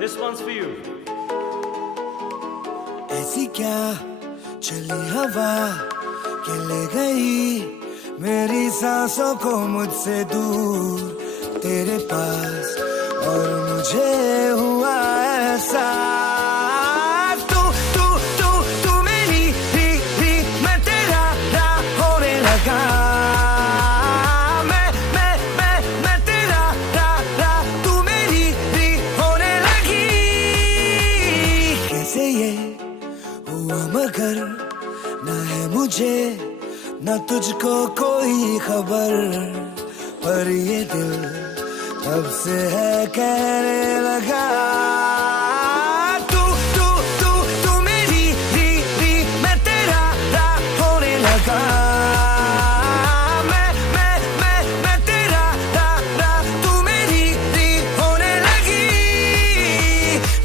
This one's for you. ऐसी क्या चली हवा कि ले गई मेरी सांसों को मुझसे दूर तेरे पास और मुझे हुआ ऐसा तू तू तू तू मेरी ही मैं तेरा होने लगा मैं तेरा तू मेरी होने लगी कैसे ये हुआ मगर ना है मुझे ना तुझको कोई खबर पर ये दिल तब से है कहने लगा तू तू तू तू मेरी मैं तेरा होने लगा मैं तेरा तू मेरी होने लगी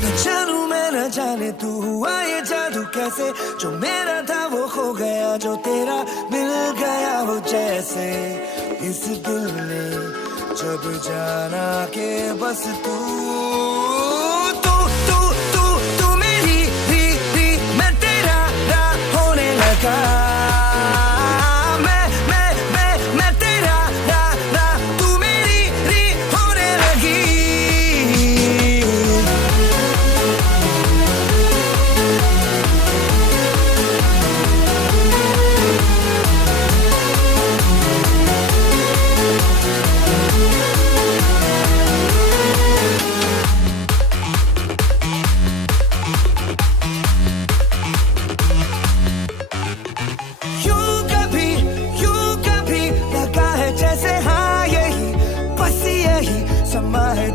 न जानू मैं न जाने तू हुआ ये जादू कैसे जो मेरा था वो खो गया जो तेरा मिल गया हो जैसे इस दिल ने जब जाना के बस तू तू तू तू तू मेरी मैं तेरा होने लगा मैं तेरा तू मेरी होने लगी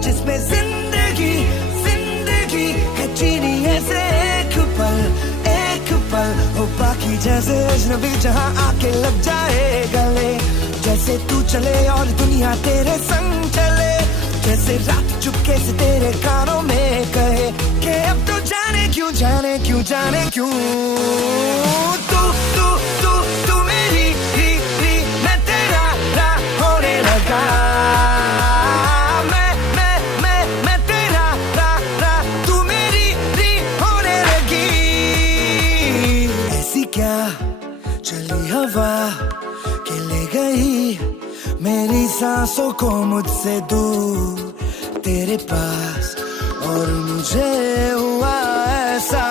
जिसमें जिंदगी है जीनी ऐसे एक पल हो बाकी जैसे अजनबी जहां आके लग जाए गले जैसे तू चले और दुनिया तेरे संग चले जैसे रात चुपके से तेरे कानों में कहे कि अब तो जाने क्यों तू तू तू तू मेरी मैं तेरा होने लगा क्या चली हवा कि ले गई मेरी सांसों को मुझसे दूर तेरे पास और मुझे हुआ ऐसा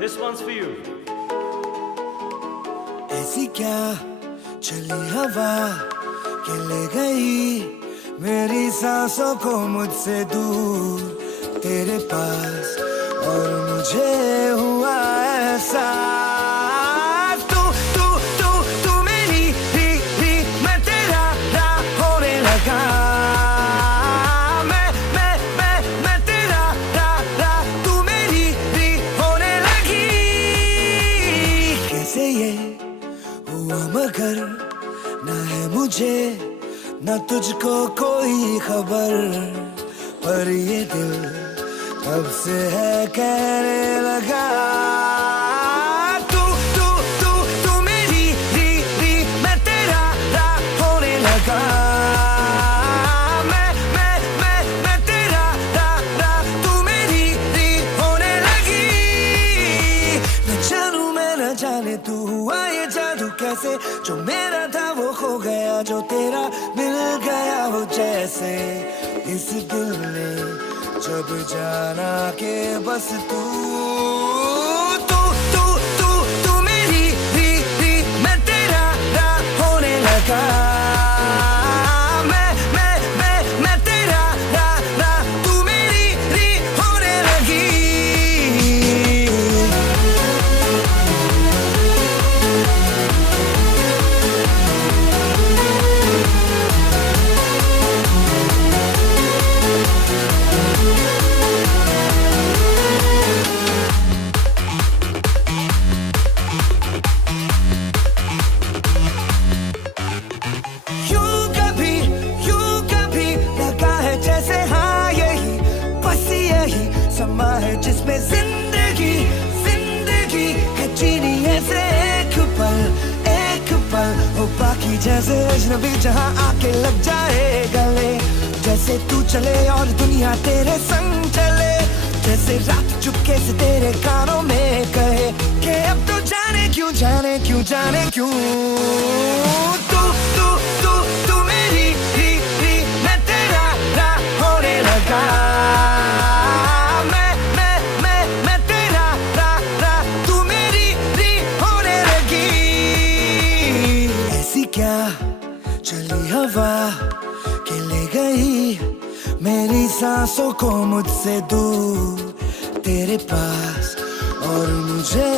This one's for you. ऐसी क्या चली हवा कि ले गई मेरी सांसों को मुझसे दूर तेरे पास और मुझे हुआ ऐसा तू तू तू तू मेरी मैं तेरा होने लगा मैं तेरा तू मेरी होने लगी कैसे ये हुआ मगर ना है मुझे ना तुझको कोई खबर पर ये दिल तब से है कहने लगा तू तू तू तू मेरी मैं तेरा होने लगा मैं तेरा तू मेरी होने लगी कैसे जो मेरा था वो खो गया जो तेरा मिल गया हो जैसे इस दिल ने जब जाना के बस तू तू तू तू तू मेरी री मैं तेरा होने लगा मैं तेरा तू मेरी री होने लगी समा है जिसमें जिंदगी जिंदगी है जीनी ऐसे एक पल हो बाकी जैसे अजनबी जहां आके लग जाए गले जैसे तू चले और दुनिया तेरे संग चले जैसे रात चुपके से तेरे कानों में कहे कि अब तो जाने क्यों तू तू तू तू मेरी री मैं तेरा होने लगा क्या चली हवा के ले गई मेरी सांसों को मुझसे दूर तेरे पास और मुझे